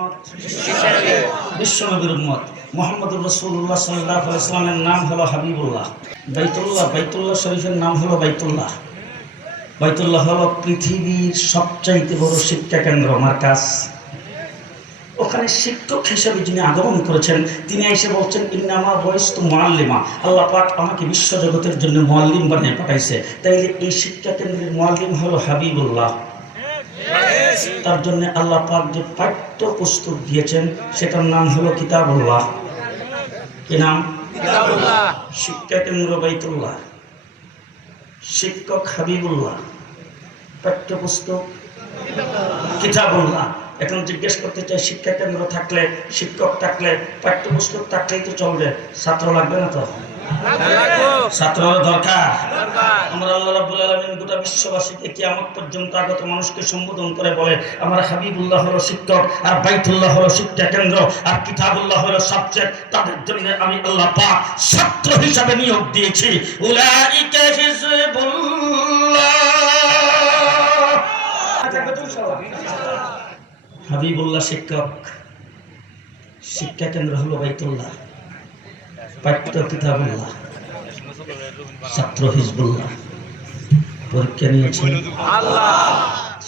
উম্মত? বিশ্বনবীর উম্মত। মুহাম্মদুর রাসূলুল্লাহ সাল্লাল্লাহু আলাইহি ওয়াসাল্লামের নাম হলো হাবিবুল্লাহ। বাইতুল্লাহ শরীফের নাম হলো বাইতুল্লাহ। বাইতুল্লাহ হলো পৃথিবীর সবচাইতে বড় শিক্ষা কেন্দ্র, মার্কাজ। ওখানে শিক্ষক হিসেবে যিনি আগমন করেছেন তিনি এসে বলছেন, ইন্নামা বুইস্তু মুআল্লিমা, আল্লাহ পাক আমাকে বিশ্বজগতের জন্য মুআল্লিম বানিয়ে পাঠাইছে। তাইলে এই শিক্ষা কেন্দ্রের মুআল্লিম হলো হাবিবুল্লাহ। তার জন্য আল্লাহ পাক যে পাঠ্য পুস্তক দিয়েছেন সেটার নাম হলো কিতাবুল্লাহ। কি নাম? কিতাবুল্লাহ। শিক্ষা কেন্দ্র বাইতুল্লাহ, শিক্ষক হাবিবুল্লাহ, পাঠ্যপুস্তক কিতাবুল্লাহ। এখন জিজ্ঞেস করতে চাই, শিক্ষা কেন্দ্র থাকলে, শিক্ষক থাকলে, পাঠ্যপুস্তক থাকলেই তো চলবে, ছাত্র লাগবে না তো? ছাত্র দরকার। আমরা আল্লাহ রাব্বুল আলামিন গোটা বিশ্ববাসীকে কিয়ামত পর্যন্ত আগত মানুষকে সম্বোধন করে বলে, আমার হাবিবুল্লাহ হলো শিক্ষক, আর বাইতুল্লাহ হলো শিক্ষা কেন্দ্র, আর কিতাবুল্লাহ হলো সাবজেক্ট। তাদের জন্য আমি আল্লাহ পাক ছাত্র হিসাবে নিয়োগ দিয়েছি। উলাইকা হিজবুল্লাহ। হাবিবুল্লাহ শিক্ষক, শিক্ষা কেন্দ্র হলো বাইতুল্লাহ, পাঠ্য কিতাবুল্লাহ, ছাত্র হিজবুল্লাহ। পরীক্ষা নিয়েছেন আল্লাহ,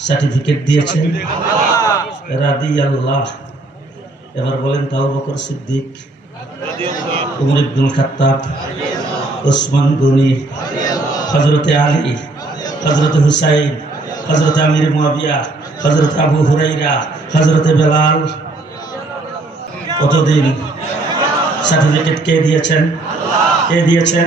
সার্টিফিকেট দিয়েছেন রাদিয়াল্লাহ। এবার বলেন তো, আবু বকর সিদ্দিক, উমর ইবনুল খাত্তাব, ওসমান গনি, হযরতে আলী, হযরতে হুসাইন, হযরতে আমির মুয়াবিয়া, হযরতে আবু হুরাইরা, হযরতে বেলাল, কতদিন সার্টিফিকেট কে দিয়েছেন? কে দিয়েছেন?